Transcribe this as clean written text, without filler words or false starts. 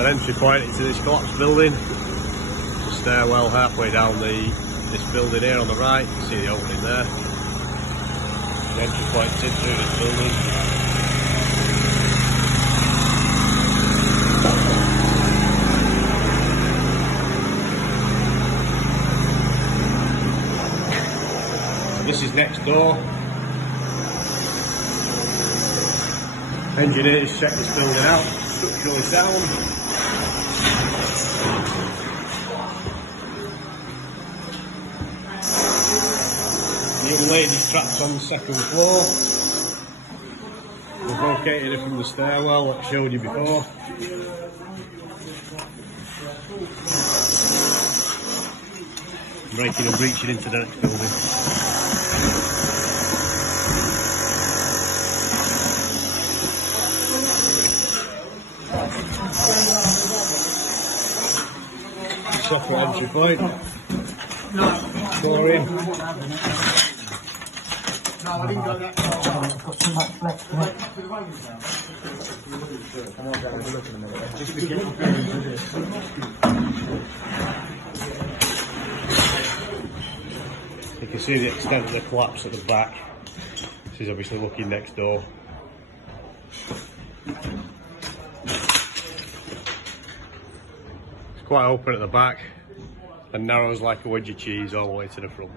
an entry point into this collapsed building. The stairwell halfway down this building here on the right. You can see the opening there. The entry point into this building. This is next door. Engineers check this building out, structurally sound. The young lady's trapped on the second floor. We've located her from the stairwell that I showed you before. Breaking and breaching into the next building. Separate entry point. Door in. No, I didn't go that far. I've got too much flex in it. Just to get into this. You can see the extent of the collapse at the back. This is obviously looking next door. It's quite open at the back and narrows like a wedge of cheese all the way to the front.